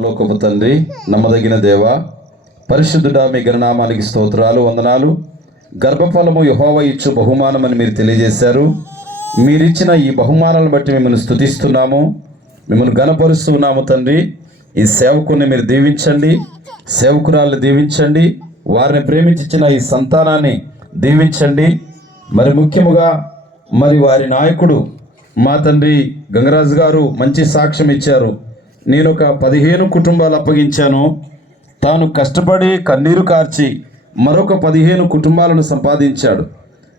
లోకపు తండ్రి నమ్మదగిన దేవ పరిశుద్ధుడా మీ గణనామానికి స్తోత్రాలు వందనాలు. గర్భఫలము యహోవ ఇచ్చు బహుమానమని మీరు తెలియజేశారు. మీరిచ్చిన ఈ బహుమానాలను బట్టి మిమ్మల్ని స్థుతిస్తున్నాము మిమ్మల్ని గణపరుస్తున్నాము తండ్రి. ఈ సేవకుని మీరు దీవించండి. సేవకురాలను దీవించండి. వారిని ప్రేమించిన ఈ సంతానాన్ని దీవించండి. మరి ముఖ్యముగా మరి వారి నాయకుడు మా తండ్రి గంగరాజు గారు మంచి సాక్ష్యం ఇచ్చారు. నేను ఒక పదిహేను కుటుంబాలు అప్పగించాను. తాను కష్టపడి కన్నీరు కార్చి మరొక పదిహేను కుటుంబాలను సంపాదించాడు.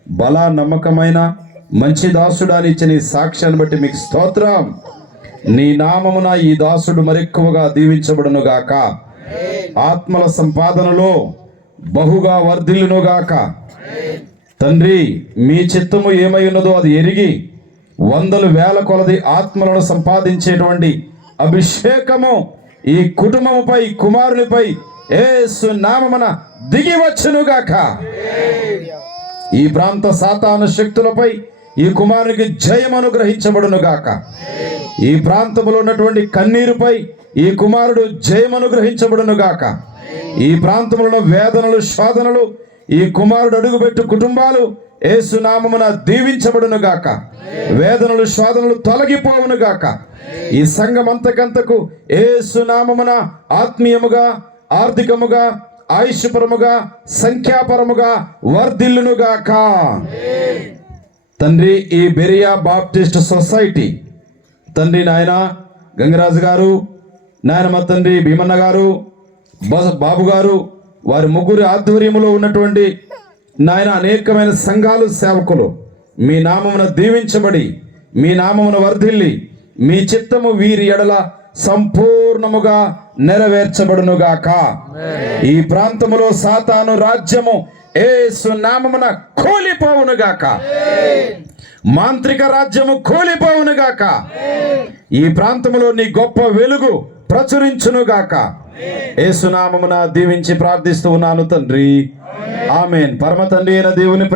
బల నమ్మకమైన మంచి దాసుడాని ఇచ్చిన ఈ సాక్ష్యాన్ని బట్టి మీకు స్తోత్రం. నీ నామమున ఈ దాసుడు మరెక్కువగా దీవించబడునుగాక ఆత్మల సంపాదనలో బహుగా వర్ధిల్లును గాక. తండ్రి మీ చిత్తము ఏమై ఉన్నదో అది ఎరిగి వందలు వేల కొలది ఆత్మలను సంపాదించేటువంటి అభిషేకము ఈ కుటుంబముపై కుమారునిపై ఏసు నామమున దిగి వచ్చునుగాక. ఈ ప్రాంత సాతాను శక్తులపై ఈ కుమారునికి జయం అనుగ్రహించబడును గాక ఈ ప్రాంతములో ఉన్నటువంటి కన్నీరుపై ఈ కుమారుడు జయం అనుగ్రహించబడును గాక ఈ ప్రాంతంలో వేదనలు శోధనలు ఈ కుమారుడు అడుగుపెట్టు కుటుంబాలు ఏసునామమున దీవించబడును గాక. వేదనలు శోధనలు తొలగిపోవును గాక. ఈ సంఘం అంతకంతకు ఏసునామమున ఆత్మీయముగా ఆర్థికముగా ఆయుష్పరముగా సంఖ్యాపరముగా వర్ధిల్లును గాక. తండ్రి ఈ బెరియా బాప్టిస్ట్ సొసైటీ. తండ్రి నాయన గంగరాజు గారు నాయన మా తండ్రి భీమన్న గారు బాబు గారు వారి ముగ్గురి ఆధ్వర్యంలో ఉన్నటువంటి నాయన అనేకమైన సంఘాలు సేవకులు మీ నామమున దీవించబడి మీ నామమున వర్ధిల్లి మీ చిత్తము వీరి ఎడల సంపూర్ణముగా నెరవేర్చబడునుగాక. ఈ ప్రాంతములో సాతాను రాజ్యము ఏసు నామమున కూలిపోవునుగాక. మాంత్రిక రాజ్యము కూలిపోవునుగాక. ఈ ప్రాంతములో నీ గొప్ప వెలుగు ప్రచురించునుగాక. ఏసునామమున దీవించి ప్రార్థిస్తూ ఉన్నాను తండ్రి. ఆమెన్. పరమ తండ్రి అయిన దేవుని